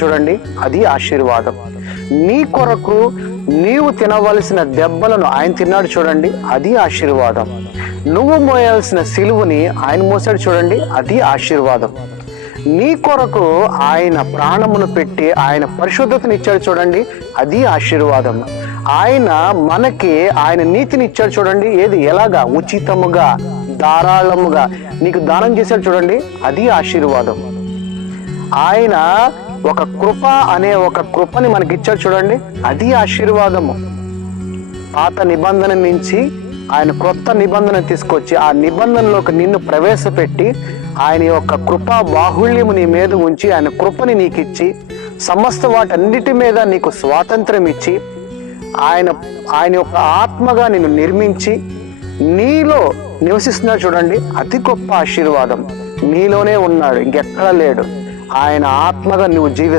చూడండి, అది ఆశీర్వాదం. నీ కొరకు నీవు తినవలసిన దెబ్బలను ఆయన తిన్నాడు చూడండి, అది ఆశీర్వాదం. నువ్వు మోయాల్సిన సిలువని ఆయన మోసాడు చూడండి, అది ఆశీర్వాదం. నీ కొరకు ఆయన ప్రాణమును పెట్టి ఆయన పరిశుద్ధతను ఇచ్చాడు చూడండి, అది ఆశీర్వాదం. ఆయన మనకి ఆయన నీతిని ఇచ్చాడు చూడండి, ఏది ఎలాగా? ఉచితముగా, ధారాళముగా నీకు దానం చేశాడు చూడండి, అది ఆశీర్వాదం. ఆయన ఒక కృప అనే ఒక కృపని మనకి ఇచ్చాడు చూడండి, అది ఆశీర్వాదము. పాత నిబంధన నుంచి ఆయన క్రొత్త నిబంధన తీసుకొచ్చి ఆ నిబంధనలోకి నిన్ను ప్రవేశపెట్టి ఆయన యొక్క కృపా బాహుళ్యము నీ మీద ఉంచి ఆయన కృపని నీకు ఇచ్చి సమస్త వాటన్నిటి మీద నీకు స్వాతంత్రం ఇచ్చి ఆయన యొక్క ఆత్మగా నిన్ను నిర్మించి నీలో నివసిస్తున్నాడు చూడండి, అతి గొప్ప ఆశీర్వాదం. నీలోనే ఉన్నాడు, ఇంకెక్కడ లేడు. ఆయన ఆత్మగా నువ్వు జీవిస్తున్నావు.